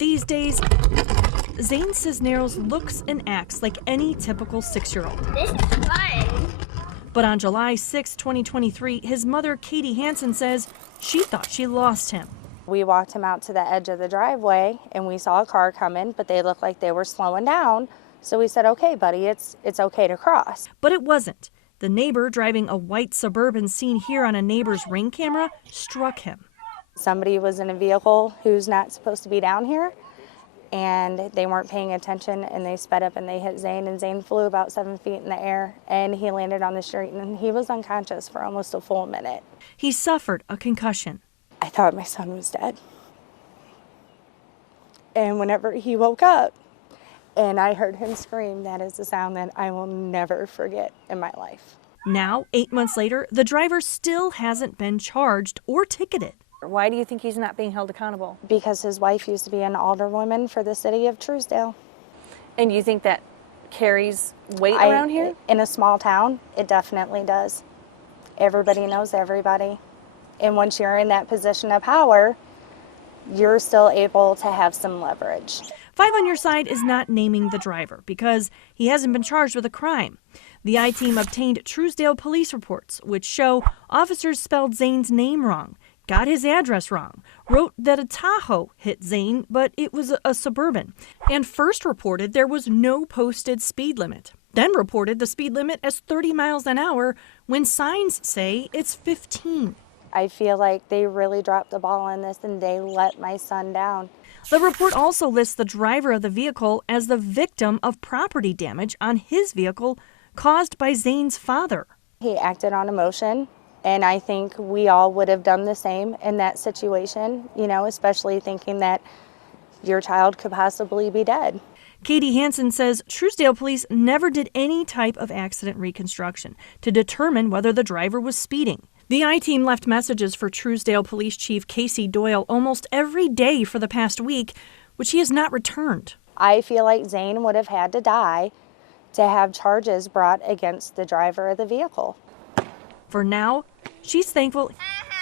these days, Zane Cisneros looks and acts like any typical 6-year-old. This is fun. But on July 6, 2023, his mother, Katie Hansen, says she thought she lost him. We walked him out to the edge of the driveway and we saw a car coming, but they looked like they were slowing down. So we said, okay, buddy, it's okay to cross. But it wasn't. The neighbor driving a white Suburban seen here on a neighbor's Ring camera struck him. Somebody was in a vehicle who's not supposed to be down here, and they weren't paying attention, and they sped up and they hit Zane, and Zane flew about 7 feet in the air, and he landed on the street, and he was unconscious for almost a full minute. He suffered a concussion. I thought my son was dead. And whenever he woke up and I heard him scream, that is a sound that I will never forget in my life. Now, 8 months later, the driver still hasn't been charged or ticketed. Why do you think he's not being held accountable? Because his wife used to be an alderwoman for the city of Truesdale. And you think that carries weight around here? In a small town, it definitely does. Everybody knows everybody. And once you're in that position of power, you're still able to have some leverage. 5 on Your Side is not naming the driver because he hasn't been charged with a crime. The I-Team obtained Truesdale police reports, which show officers spelled Zane's name wrong, got his address wrong, wrote that a Tahoe hit Zane, but it was a Suburban, and first reported there was no posted speed limit, then reported the speed limit as 30 miles an hour when signs say it's 15. I feel like they really dropped the ball on this and they let my son down. The report also lists the driver of the vehicle as the victim of property damage on his vehicle caused by Zane's father. He acted on emotion, and I think we all would have done the same in that situation, especially thinking that your child could possibly be dead. Katie Hansen says Truesdale police never did any type of accident reconstruction to determine whether the driver was speeding. The I-Team left messages for Truesdale Police Chief Casey Doyle almost every day for the past week, which he has not returned. I feel like Zane would have had to die to have charges brought against the driver of the vehicle. For now, she's thankful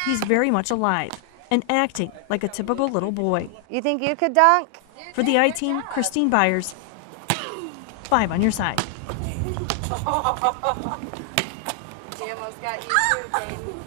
he's very much alive and acting like a typical little boy. You think you could dunk? For the I-Team, Christine Byers, 5 on Your Side. He almost got you too, Jane.